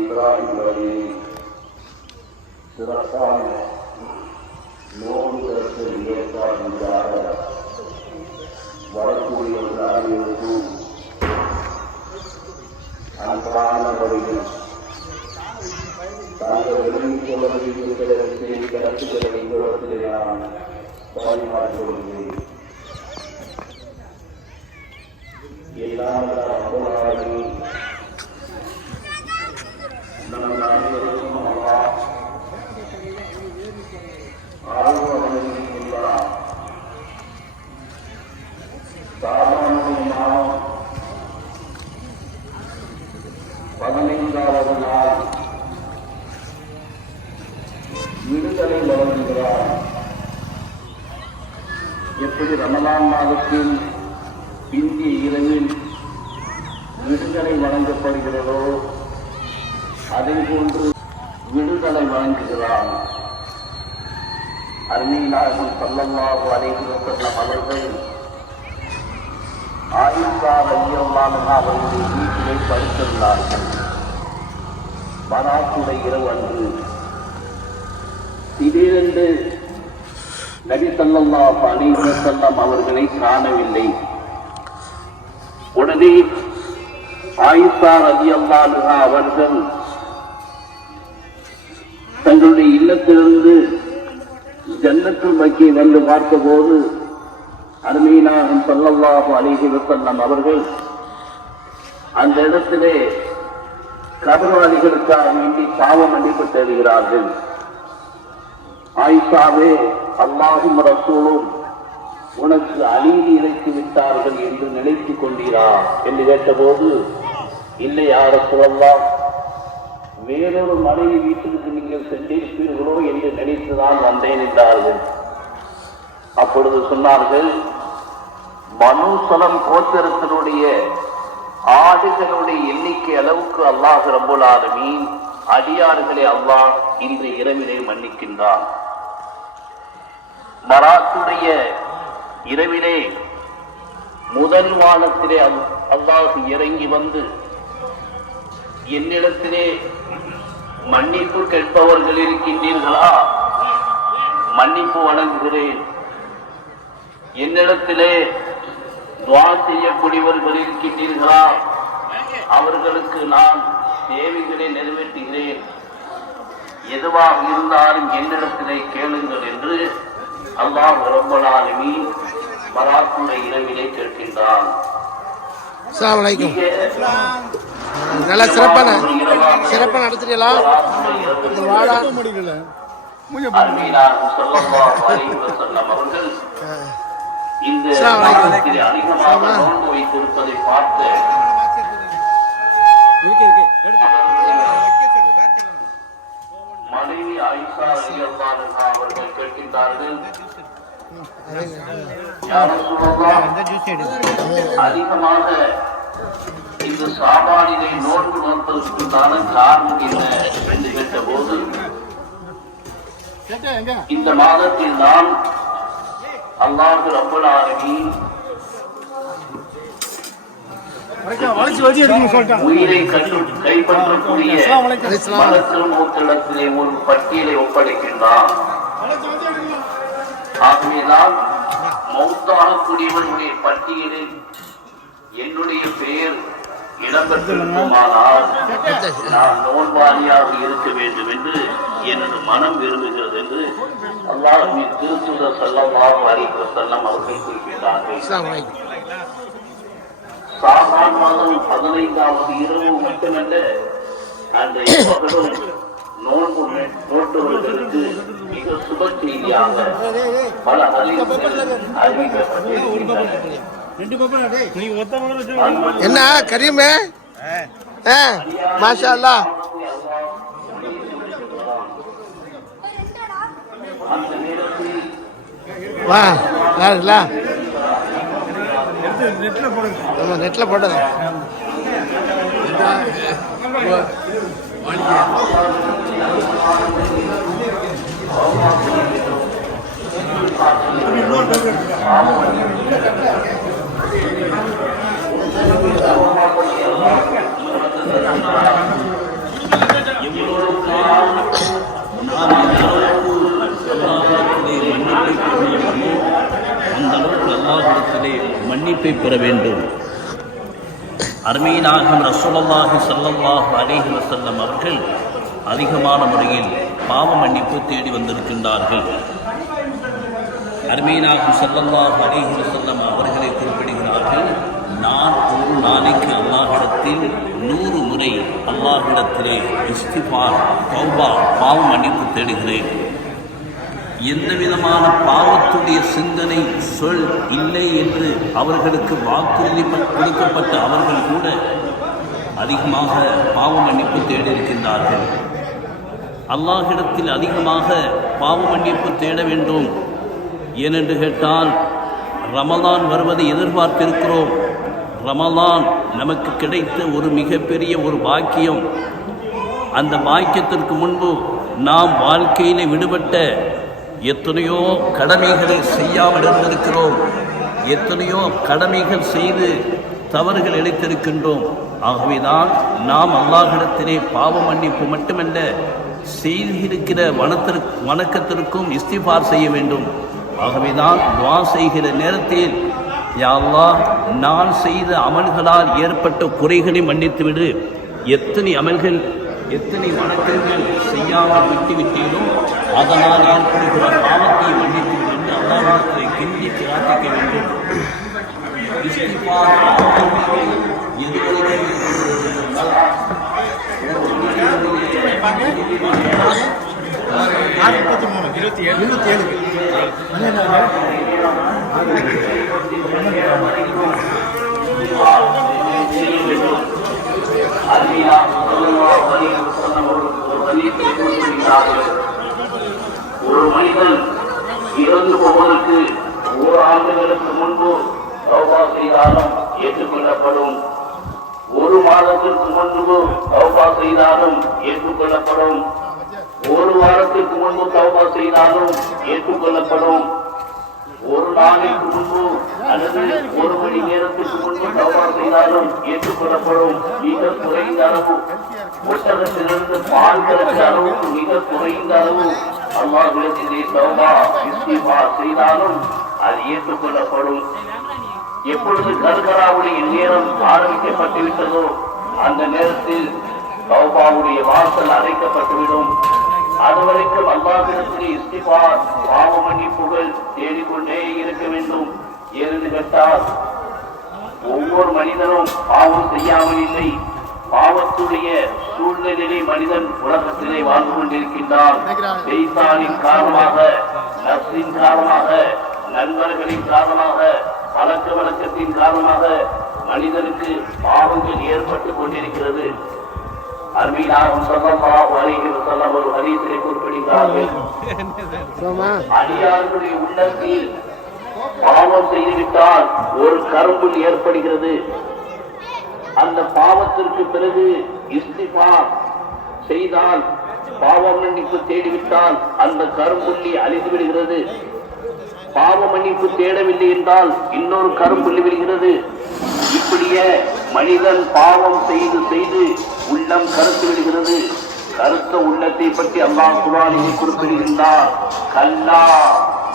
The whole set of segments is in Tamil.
இப்ராஹிம் சிறப்பான நோன்பு கருத்து ஏற்பாடுகளாக வரக்கூடியவர்கள் அனைவருக்கும் அன்பான முறையில் தாங்கள் விரும்பிக் கொள்ள வேண்டிய செய்தி கருத்துக்களை எங்களிடத்திலே நான் பரிமாறிக்கொள்கிறேன் எல்லாம் அப்போதாகி நம் அனைவருக்கும் அல்லா మన உடனே ஆயிஷா ரலியல்லாஹு அவர்கள் தங்களுடைய இல்லத்திலிருந்து ஜன்னத்துல் மக்கி வந்து பார்த்தபோது அருமையினாகும் சொல்லல்லாஹு அலைஹி வஸல்லம் அவர்கள் அந்த இடத்திலே கபர்வாதிகளுக்காக வேண்டி பாவ மன்னிப்பு தேடுகிறார்கள் ஆயிஷாவே அல்லாஹும் ரசூலும் உனக்கு அநீதி இழைத்து விட்டார்கள் என்று நினைத்துக் கொண்டீரா? என்று கேட்டபோது இல்லை யார சொல்லலாம் வேறொரு மனைவி வீட்டிற்கு நீங்கள் சென்றிருப்பீர்களோ என்று நினைத்துதான் வந்தேன் என்றார்கள். அப்பொழுது சொன்னார்கள் மனுசலம் கோத்திரத்தினுடைய ஆடுகளுடைய எண்ணிக்கை அளவுக்கு அல்லாஹ் ரபுல் மீன் அடியார்களை அல்லாஹ் இன்று இரவிலே மன்னிக்கின்றான். மராத்துடைய இரவிலே முதல் வானத்திலே அல்- அல்லாஹ் இறங்கி வந்து என்னிடத்திலே மன்னிப்பு கேட்பவர்கள் இருக்கின்றீர்களா? மன்னிப்பு வழங்குகிறேன். என்னிடத்திலே துவா செய்யக்கூடியவர்கள் இருக்கின்றீர்களா? அவர்களுக்கு நான் தேவைகளை நிறைவேற்றுகிறேன். எதுவாக இருந்தாலும் என்னிடத்திலே கேளுங்கள் என்று அல்லாஹ் ரப்பலாலுமி மராத்துடைய இரவிலே கேட்கின்றான். அஸ்ஸலாமு அலைக்கும். இங்கே நல்லா சிறப்பான சிறப்பாக நடத்துறீங்களா? இந்த வாழா அருமையினார் ஸல்லல்லாஹு அலைஹி வஸல்லம் அவர்கள். இந்த அதிகமாக நோன்பு வைத்திருப்பதை பார்த்து மனைவி அன்ஹா அவர்கள் கேட்கின்றார்கள் அதிகமாக இந்த சாபானிலே நோன்பு நோற்பதற்குண்டான காரணம் என்ன என்று கேட்டபோது இந்த மாதத்தில் தான் அல்லாஹு ரப்பல் ஆலமீன் உயிரை கைப்பற்றக்கூடிய. மலத்திலும் மூத்தளத்திலே ஒரு பட்டியலை ஒப்படைக்கின்றான் ஆகவேதான் மௌத்தாகக்கூடியவர்களுடைய பட்டியலில் என்னுடைய பெயர் இடம்பெற்றிருக்குமானால் நான் நோன்பாளியாக இருக்க வேண்டும் என்று எனது மனம் விரும்புகிறது என்று அல்லாஹின் திருத்துதர் செல்லமாக அறிவு செல்லம் அவர்கள் குறிப்பிட்டார்கள். அஸ்ஸலாமு சாபான் மாதம் பதினைந்தாவது இரவு மட்டுமல்ல அந்த பகலும் நோன்பு நோட்டவர்களுக்கு மிக சுப செய்தியாக பல அறிவிப்புகள் அறிவிக்கப்பட்டிருக்கின்றன. என்ன கரீமே? ஆ மாஷா அல்லா வா யாருங்களா நம்ம நெட்டில் போட்டது மன்னிப்பை பெற வேண்டும். அருமையினாகும் ரசூலல்லாஹி ஸல்லல்லாஹு அலேஹி வசல்லம் அவர்கள் அதிகமான முறையில் பாவ மன்னிப்பு தேடி வந்திருக்கின்றார்கள். அருமையினாகும் ஸல்லல்லாஹு அலேஹி வசல்லம் அவர்களை குறிப்பிடுகிறார்கள் நான் ஒரு நாளைக்கு அல்லாஹிடத்தில் நூறு முறை அல்லாஹிடத்திலே இஸ்திஃபார் தௌபா பாவ மன்னிப்பு தேடுகிறேன். எந்த விதமான பாவத்துடைய சிந்தனை சொல் இல்லை என்று அவர்களுக்கு வாக்குறுதி கொடுக்கப்பட்ட அவர்கள் கூட அதிகமாக பாவ மன்னிப்பு தேடியிருக்கின்றார்கள். அல்லாஹிடத்தில் அதிகமாக பாவ மன்னிப்பு தேட வேண்டும். ஏனென்று கேட்டால் ரமலான் வருவதை எதிர்பார்த்திருக்கிறோம். ரமலான் நமக்கு கிடைத்த ஒரு மிகப்பெரிய ஒரு பாக்கியம். அந்த பாக்கியத்திற்கு முன்பு நாம் வாழ்க்கையில் விடுபட்ட எத்தனையோ கடமைகளை செய்யாமல் இருந்திருக்கிறோம். எத்தனையோ கடமைகள் செய்து தவறுகள் இழைத்திருக்கின்றோம். ஆகவேதான் நாம் அல்லாஹிடத்திலே பாவ மன்னிப்பு மட்டுமல்ல செய்திருக்கிற வனத்திற்கு வணக்கத்திற்கும் இஸ்திஃபார் செய்ய வேண்டும். ஆகவேதான் துவா செய்கிற நேரத்தில் யாவா நான் செய்த அமல்களால் ஏற்பட்ட குறைகளை மன்னித்துவிடு. எத்தனை அமல்கள் எத்தனை வணக்கங்கள் செய்யாமல் விட்டுவிட்டேனோ அதனால் ஏற்படுகிற பாவத்தை மன்னித்து விடு என்று அல்லாஹ்விடத்தை கெஞ்சி பிரார்த்திக்க வேண்டும். இஸ்திஃபார் எதுவரைக்கும் நாற்பத்தி மூணு இருபத்தி ஏழு இருபத்தி ஒரு மனிதன் இறந்து போவதற்கு ஓராண்டுகளுக்கு முன்பு தௌபா செய்தாலும் ஏற்றுக்கொள்ளப்படும். ஒரு மாதத்திற்கு முன்பு தௌபா செய்தாலும் ஏற்றுக்கொள்ளப்படும். ஒரு வாரத்திற்கு முன்பு தௌபா செய்தாலும் ஏற்றுக்கொள்ளப்படும். ஒரு நாளைக்கு முன்பு அல்லது ஒரு மணி நேரத்துக்கு முன்பு தவறு செய்தாலும் ஏற்றுக்கொள்ளப்படும் மிக குறைந்த அளவு புத்தகத்திலிருந்து பால் கிடைச்ச அளவுக்கு மிக குறைந்த அளவு அல்லாஹிடத்திலே தௌபா செய்தாலும் அது ஏற்றுக்கொள்ளப்படும். எப்பொழுது கர்கராவுடைய நேரம் ஆரம்பிக்கப்பட்டுவிட்டதோ அந்த நேரத்தில் தௌபாவுடைய வாசல் அடைக்கப்பட்டுவிடும். அதுவரைக்கும் அல்லாஹிடத்திலே இஸ்திஃபார் பாவ மன்னிப்புகள் தேடிக்கொண்டே இருக்க வேண்டும். ஏனென்று கேட்டால் ஒவ்வொரு மனிதனும் பாவம் செய்யாமல் இல்லை. பாவத்துடைய சூழ்நிலையிலே மனிதன் உலகத்திலே வாழ்ந்து கொண்டிருக்கின்றான். செய்தானின் காரணமாக நர்சின் காரணமாக நண்பர்களின் காரணமாக பழக்க வழக்கத்தின் காரணமாக மனிதனுக்கு பாவங்கள் ஏற்பட்டு கொண்டிருக்கிறது. அருமையாகும். சொல்லமா வருகிற சொல்ல ஒரு ஹரீசரை குறிப்பிடுகிறார்கள் அடியார்களுடைய உள்ளத்தில் பாவம் செய்துவிட்டால் ஒரு கரும்புல் ஏற்படுகிறது. அந்த பாவத்திற்கு பிறகு இஸ்திஃபா செய்தால் பாவ மன்னிப்பு தேடிவிட்டால் அந்த கரும்புள்ளி அழிந்து விடுகிறது. பாவ மன்னிப்பு தேடவில்லை என்றால் இன்னொரு கரும்புள்ளி விடுகிறது. இப்படியே மனிதன் பாவம் செய்து செய்து உள்ளம் கருத்து விடுகிறது. கருத்த உள்ளத்தை பற்றி அல்லாஹ் குரானிலே குறிப்பிடுகின்றார். கல்லா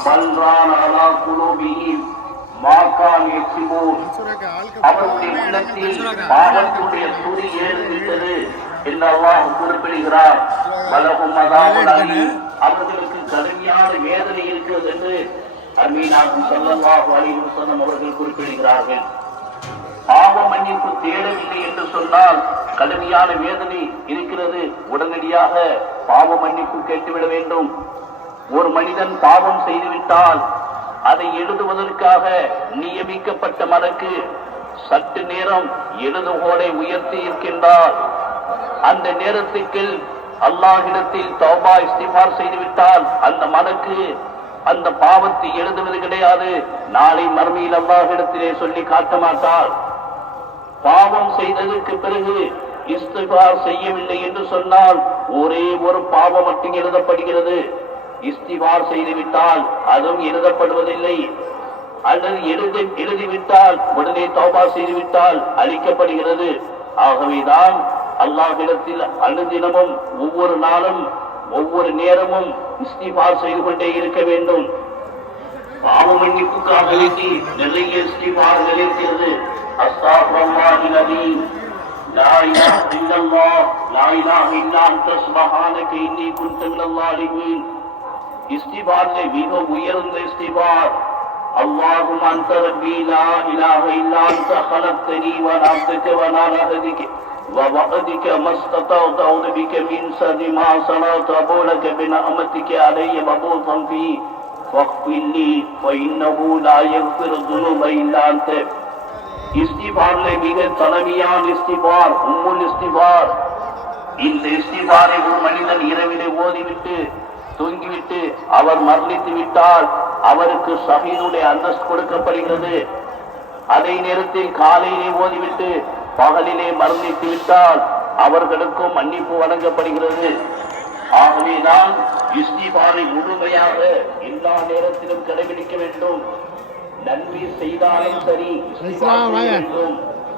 பல்ரான் அலா குலோபிஹிம் மாகான் எக்ஸிமோன் அவருடைய உள்ளத்தில் பாவத்துடைய துணி ஏறிவிட்டது என்று அல்லாஹ் குறிப்பிடுகிறார். வலகும் அதாவது அவர்களுக்கு கடுமையான வேதனை இருக்கிறது என்று அமீனாகும் சொல்லல்லாஹு அலைஹி வஸல்லம் அவர்கள் குறிப்பிடுகிறார்கள். பாவ மன்னிப்பு தேடவில்லை என்று சொன்னால் கடுமையான வேதனை இருக்கிறது. உடனடியாக பாவ மன்னிப்பு கேட்டுவிட வேண்டும். ஒரு மனிதன் பாவம் செய்துவிட்டால் அதை எழுதுவதற்காக நியமிக்கப்பட்ட மலக்கு சற்று நேரம் எழுதுகோலை உயர்த்தி இருக்கின்றார். அந்த நேரத்துக்கு அல்லாஹிடத்தில் தௌபா இஸ்திஃபார் செய்துவிட்டால் அந்த மலக்கு அந்த பாவத்தை எழுதுவது கிடையாது. நாளை மறுமையில் அல்லாஹிடத்திலே சொல்லி காட்ட மாட்டார். பாவம் செய்ததற்கு பிறகு இஸ்திபார் செய்யவில்லை என்று சொன்னால் ஒரே ஒரு பாவம் மட்டும் எழுதப்படுகிறது. இஸ்திபார் செய்துவிட்டால் அதுவும் எழுதப்படுவதில்லை. அல்லது எழுதி எழுதிவிட்டால் உடனே தௌபா செய்துவிட்டால் அழிக்கப்படுகிறது. ஆகவேதான் அல்லாஹிடத்தில் அனுதினமும் ஒவ்வொரு நாளும் ஒவ்வொரு நேரமும் இஸ்திபார் செய்து கொண்டே இருக்க வேண்டும். பாவ மன்னிப்புக்காக வேண்டி நிறைய இஸ்திஃபார்கள் இருக்கிறது. أستغفر الله العظيم. لا إله إلا الله. لا إله إلا أنت. سبحانك إني كنت من الظالمين. استغفار مين ويرند استغفار اللهم أنت ربي. لا إله إلا أنت. خلقتني وأنا عبدك وأنا عبدك ووعدك ما استطعت. أعوذ بك من شر ما صنعت. ابولك بنعمتك علي مبوطا فيه. واغفر لي فإنه لا يغفر الذنوب إلا أنت. இஸ்திபார்ல மிக தலைமையான இஸ்திபார் உம்முல் இஸ்திபார். இந்த இஸ்திபாரை ஒரு மனிதன் இரவிலே ஓதிவிட்டு தூங்கிவிட்டு அவர் மரணித்து விட்டால் அவருக்கு ஷஹீதுடைய அந்தஸ்து கொடுக்கப்படுகிறது. அதே நேரத்தில் காலையிலே ஓதிவிட்டு பகலிலே மரணித்து விட்டால் அவர்களுக்கும் மன்னிப்பு வழங்கப்படுகிறது. ஆகவேதான் இஸ்திபாரை முழுமையாக எல்லா நேரத்திலும் கடைபிடிக்க வேண்டும். நன்மை செய்தாலும் சரி.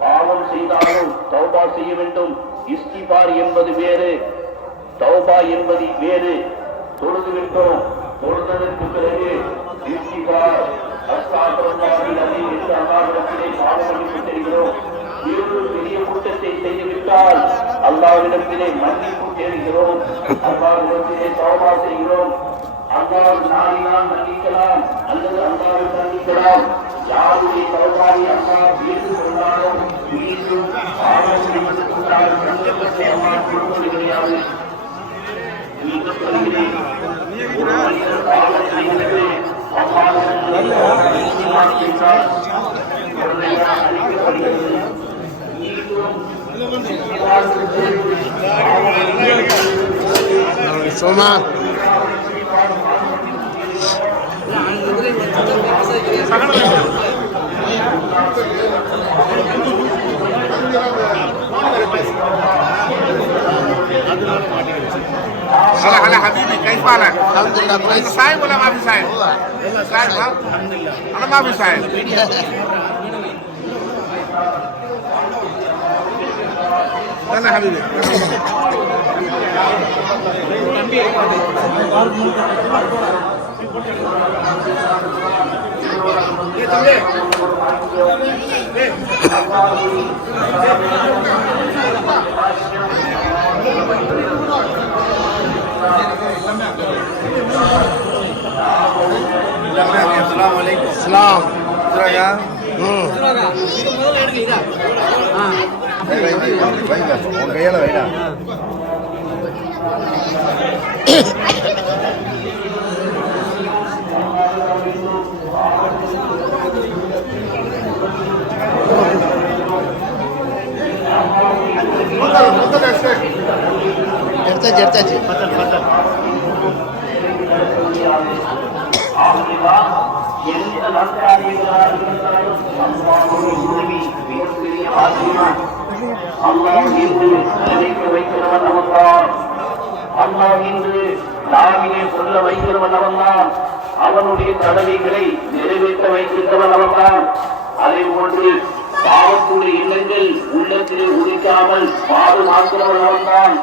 பாவம் செய்தாலும் தௌபா செய்ய வேண்டும். இஸ்திபார் என்பது வேறு தௌபா என்பது வேறு. தொழுது விட்டோம் தொழுததற்கு பிறகு இஸ்திபார் பெரிய குற்றத்தை செய்துவிட்டால் அல்லாஹ்விடத்திலே மன்னிப்பு தேடுகிறோம் அல்லாஹ்விடத்திலே தௌபா செய்கிறோம். அல்லாஹ் நாடினால் மன்னிக்கலாம் அல்லது அல்லாஹ் மன்னிக்கலாம் யாருடைய தௌபாவை அல்லாஹ் ஏற்றுக் கொண்டாலும் மீண்டும் பாவம் செய்வதற்குண்டான சந்தர்ப்பத்தை அல்லாஹ் கொடுப்பது கிடையாது மீண்டும் சொல்கிறேன் ஒரு மனிதர் பாவம் செய்கிறது அல்லாஹ் ஈமான் செய்தால் உடனடியாக அழிக்கப்படுகிறது மீண்டும் சோமா هلا هلا حبيبي كيف حالك؟ الحمد لله كويس صايم ولا ما في صايم؟ والله صايم ها؟ الحمد لله انا ما في صايم يلا حبيبي இஸ்லாம் சொல்லுங்க ம் உன் கையால வைடா எடுத்தாச்சு எடுத்தாச்சு ஆகவேதான் எந்த நற்காரியங்களாக இருந்தாலும் மிகப்பெரிய அல்லாஹ் என்று நினைக்க வைக்கிறவன் அவன்தான் அல்லாஹ் என்று நாவிலே சொல்ல வைக்கிறவன் அவன்தான் அவனுடைய கடமைகளை நிறைவேற்ற வைக்கின்றவன் அவன்தான் அதே போன்று பாவத்துடைய எண்ணங்கள் உள்ளத்திலே உதிக்காமல் பாதுகாக்கிறவன் அவன்தான்.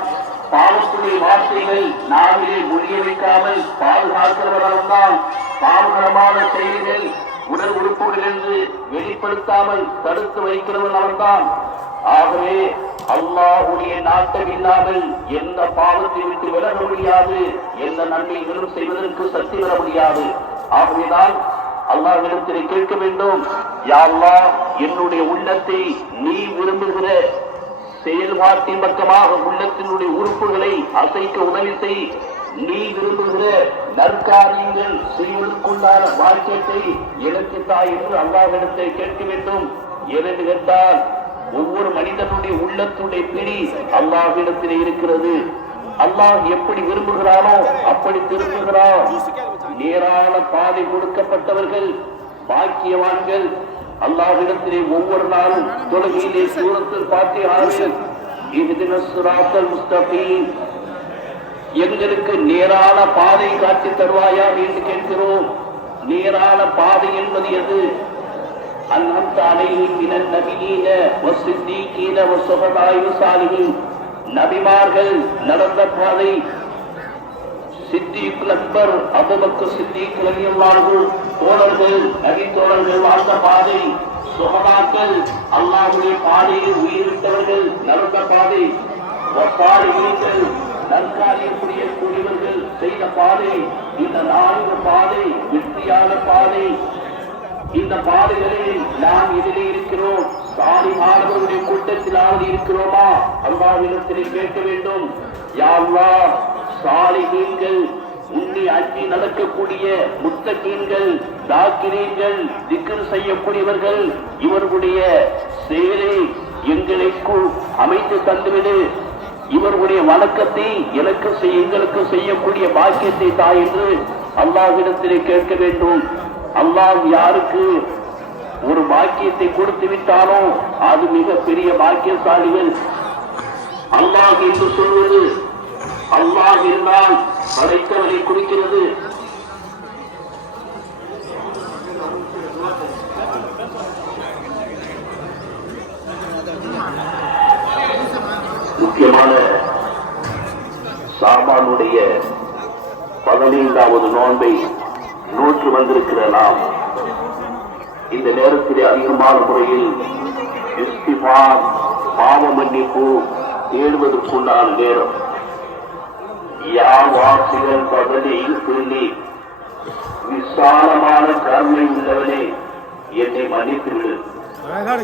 பாவத்துடைய வார்த்தைகள் நாவிலே ஒழிய வைக்காமல் பாதுகாக்கிறவன் தான் பாவகரமான செயல்கள் உடல் உறுப்புகளிலிருந்து வெளிப்படுத்தாமல் தடுத்து வைக்கிறவன் அவன்தான் ஆகவே அல்லாஹுடைய நாட்டம் இல்லாமல் எந்த பாவத்தை விட்டு விலக முடியாது எந்த நன்மைகளும் செய்வதற்கு சக்தி பெற முடியாது. ஆகவேதான் அல்லாஹிடத்தில் கேட்க வேண்டும் யா என்னுடைய உள்ளத்தை நீ விரும்புகிற செயல்பாட்டின் பக்கமாக உள்ளத்தினுடைய உறுப்புகளை அசைக்க உதவி செய். நீ விரும்புகிற நற்காரியங்கள் செய்வதற்குண்டான வாக்கியத்தை எனக்கு தாய் என்று அல்லாவிடத்தை கேட்க வேண்டும் ஏனென்று கேட்டால் ஒவ்வொரு மனிதனுடைய உள்ளத்துடைய பிடி அல்லாஹ்விடத்திலே இருக்கிறது. அல்லாஹ் எப்படி விரும்புகிறானோ அப்படி திரும்புகிறான். நேரான பாதை கொடுக்கப்பட்டவர்கள் பாக்கியவான்கள் அல்லாஹ்விடத்திலே ஒவ்வொரு நாளும் தொழுகையிலே சூரத்தில் பாத்தியார்கள் இஹ்தின ஸிராத்தல் எங்களுக்கு நேரான பாதை காட்டி தருவாயா என்று கேட்கிறோம். நேரான பாதை என்பது எது? அன்ஹம்த அலைஹிம் மினன் நபியீன வஸ்ஸித்தீகீன வஸ்ஸுஹதாஇ வஸ்ஸாலிஹீன் நபிமார்கள் நடந்த பாதை சித்திக் அக்பர் அபுபக்கர் சித்திக் ரலியல்லாஹு தோழர்கள் நபி வாழ்ந்த பாதை சுகமாக்கள் அல்லாஹ்வுடைய பாதையில் உயிரிட்டவர்கள் நடந்த பாதை வப்பாடிகள் நற்காரியம் புரியக்கூடியவர்கள் செய்த பாதை இந்த நான்கு பாதை வெற்றியான பாதை. இந்த பாதைகளில் நாம் எதிரே இருக்கிறோம். சாலிமானவர்களுடைய கூட்டத்திலாவது இருக்கிறோமா? அல்லாவிடத்திலே கேட்க வேண்டும். யாழ்லா சாலிகீன்கள் உண்ணி அஞ்சி நடக்கக்கூடிய முத்தகீன்கள் தாக்கிரீன்கள் திக்கர் செய்யக்கூடியவர்கள் இவர்களுடைய செயலை எங்களுக்கு அமைத்து தந்துவிடு. இவர்களுடைய வணக்கத்தை எனக்கு எங்களுக்கு செய்யக்கூடிய பாக்கியத்தை தா என்று அல்லாஹ்விடத்திலே கேட்க வேண்டும். அல்லாஹ் யாருக்கு ஒரு பாக்கியத்தை கொடுத்து விட்டானோ அது மிக பெரிய பாக்கியசாலிகள். அல்லாஹ் என்று சொல்வது அல்லாஹ் என்றால் படைத்தவரை குறிக்கிறது முக்கியமான சாமானுடைய பதினைந்தாவது நோன்பை நூற்று வந்திருக்கிற நாம் இந்த நேரத்திலே அதிகமான முறையில் பாவ மன்னிப்பு தேடுவதற்குண்டான நேரம். யா வாசிகள் பகலில் சொல்லி விசாலமான கருணை உள்ளவனே என்னை மன்னித்து விடு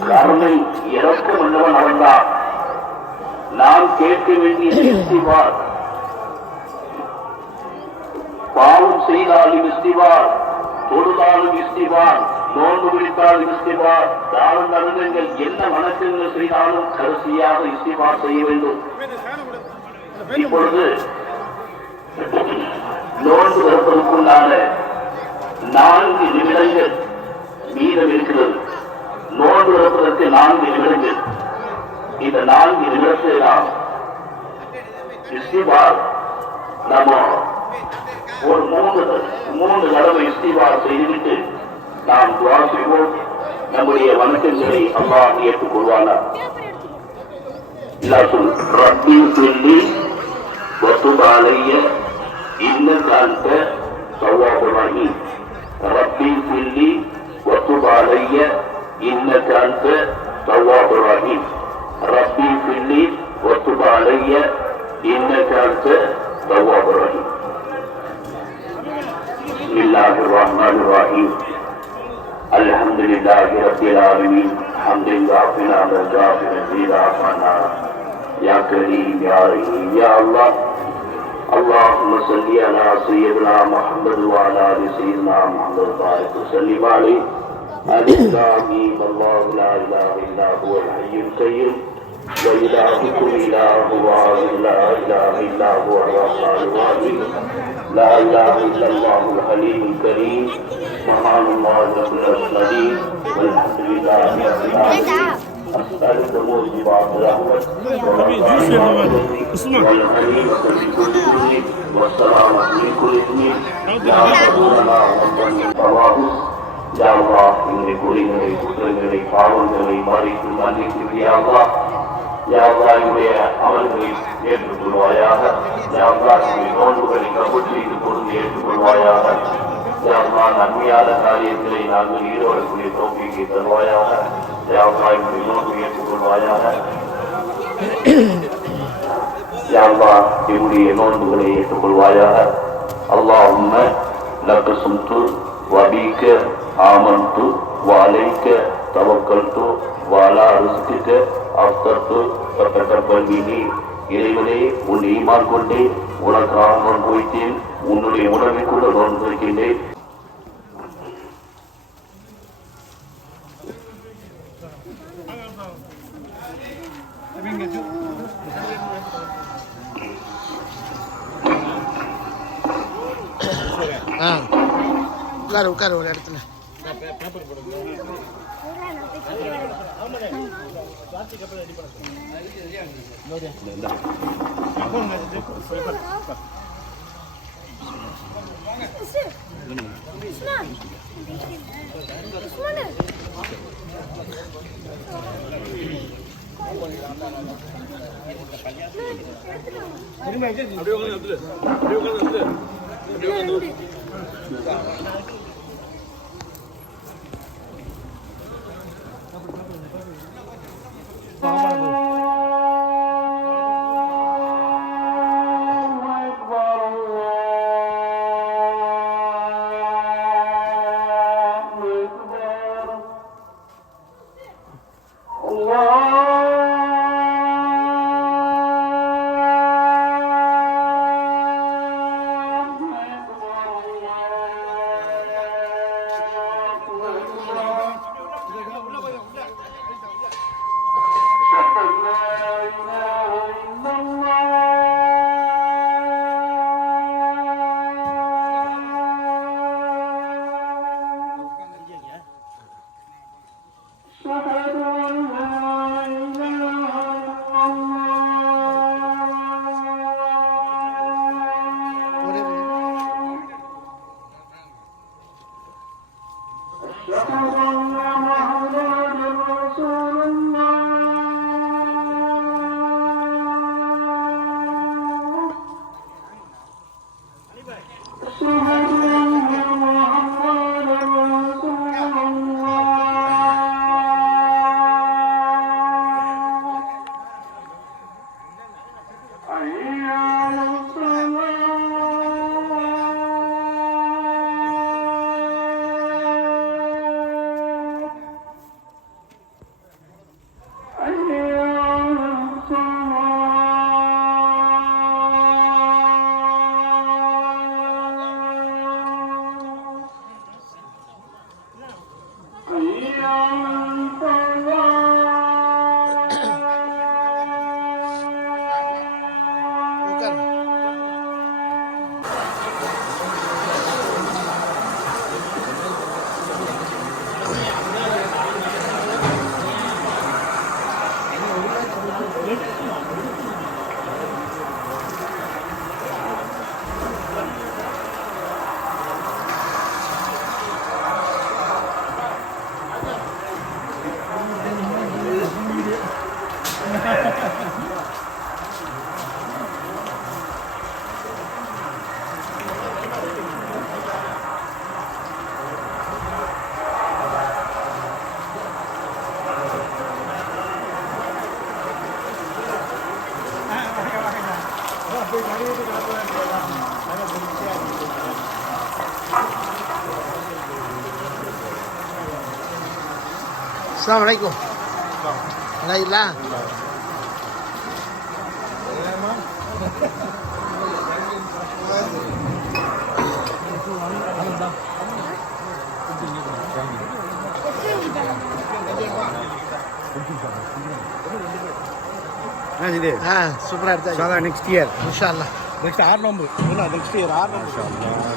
கருணை இறக்கம் உள்ளவன் அவன்தான். நாம் கேட்க வேண்டிய இஸ்திவார் பாவம் செய்தாலும் இஸ்திவார் தொழுதாலும் இஸ்திவார் நோன்பு பிடித்தாலும் இஸ்திவார் தான நலன்கள் என்ன வணக்கங்கள் செய்தாலும் கடைசியாக இஸ்திவார் செய்ய வேண்டும். இப்பொழுது நோன்புகளுக்குள்ளான நான்கு நிமிடங்கள் மீதம் இருக்கிறது. நோன்புகளுக்கு நான்கு நிமிடங்கள். இந்த நான்கு நிமிடத்தை நாம் இஸ்திபார் நம்ம ஒரு மூன்று மூன்று தடவை இஸ்திபார் செய்துவிட்டு நாம் துவா செய்வோம். நம்முடைய வணக்கங்களை அம்மா ஏற்றுக்கொள்வானா சொல்லி ஒத்துபாலைய إنك أنت تواب رحيم. ربي اغفر لي وتب علي. إنك أنت تواب رحيم. ربي اغفر لي وتب علي. إنك أنت تواب رحيم. بسم الله الرحمن الرحيم. الحمد لله رب العالمين. حمد غافنا بالغافر زيدا يا كريم يا رحيم يا الله. اللهم صل على سيدنا محمد وعلى آل سيدنا محمد بارك وسلم عليه. الف الله لا إله إلا هو الحي القيوم. وإلهكم إله واحد لا إله إلا هو الرحمن الرحيم. لا إله إلا الله الحليم الكريم. سبحان الله العالمين. والحمد لله رب العالمين. அவர்களை ஏற்றுக்கொள்வாயாக ஏற்றுக்கொள்வாயாக யாருமா நன்மையான காரியத்திலே நாங்கள் ஈடுபடக்கூடிய தோப்பிக்கு தருவாயாக யாருமாய் முடியும் ஏற்றுக்கொள்வாயாக யாருமா என்னுடைய நோன்புகளை ஏற்றுக்கொள்வாயாக. அல்லாஹும் லக்கு சும்து வபிக்க ஆமன்து வாழைக்க தவக்கல்து வாலா ரிஸ்கிக்க அஃப்தர்த்து கட்டப்பள்ளினி இறைவனே உன் ஈமான் கொண்டே உனக்காக நோன்பு வைத்தேன் உன்னுடைய உணவை கூட நோன்பு உட்காரு உட்காரு ஒரு இடத்துல. அப்படியே உட்காந்து அப்படியே உட்காந்து ஒரே உட்காரு அஸ்ஸலாமு அலைக்கும். நல்லா இல்லா சூப்பராக எடுத்தாச்சு. சாதா நெக்ஸ்ட் இயர் இன்ஷா அல்லாஹ் நெக்ஸ்ட் ஆறு நோம்பு. நெக்ஸ்ட் இயர் ஆறு நோம்பு.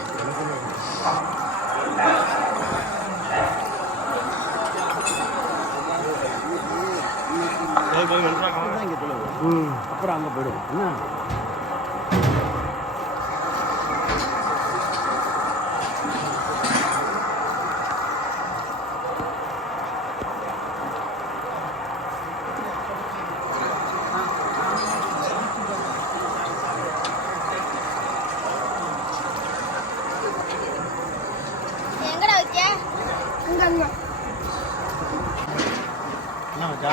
ம் அப்புறம் அங்கே போயிடும் என்ன எங்கடா வைக்க இங்க அங்க. என்ன வச்சா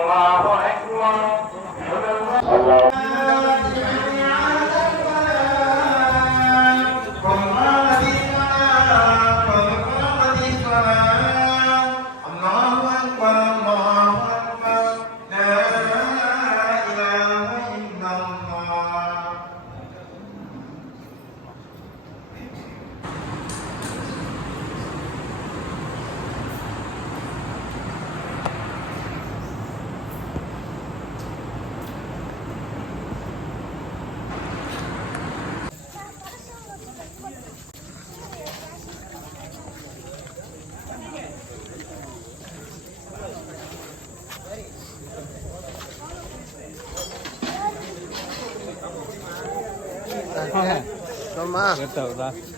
மட்டும் சார் நைட்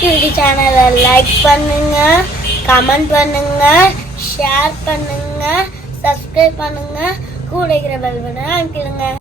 கிரியேட்டிவிட்டி சேனலை லைக் பண்ணுங்க கமெண்ட் பண்ணுங்க ஷேர் பண்ணுங்க சப்ஸ்கிரைப் பண்ணுங்க. கூட இருக்கிற பெல் பட்டனை